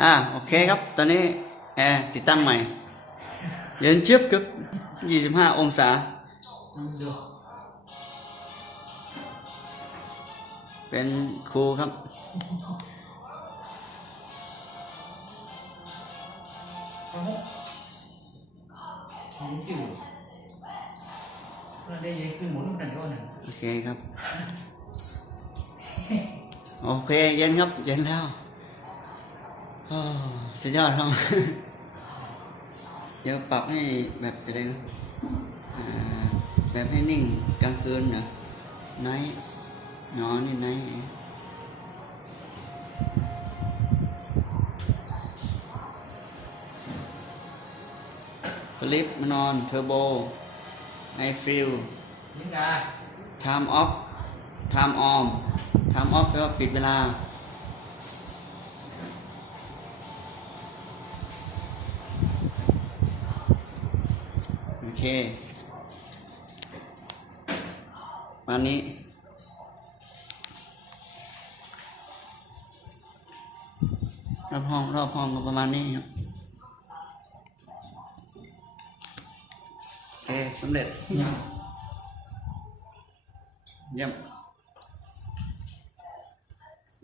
อ่าโอเคครับ ตอนนี้แอร์ติดตั้งใหม่เย็นเจี๊ยบครับ25 องศา เป็นครูครับของจิ๋วได้ยินขึ้นหมุนกันด้วยหนึ่งโอเคครับ โอเค เย็นครับ เย็นแล้ว สุดยอดครับ เดี๋ยวปรับให้แบบจะได้นะอ่าแบบให้นิ่งกลางคืนเหรอไนท์นอนนี่ไนท์สลิปมานอนเทอร์โบไอฟิลยิงกา time off time on time off แปลว่าปิดเวลา เควันนี้รอบห้องรอบห้องก็ประมาณนี้ครับโอเคสำเร็จเนี่ยเยี่ยม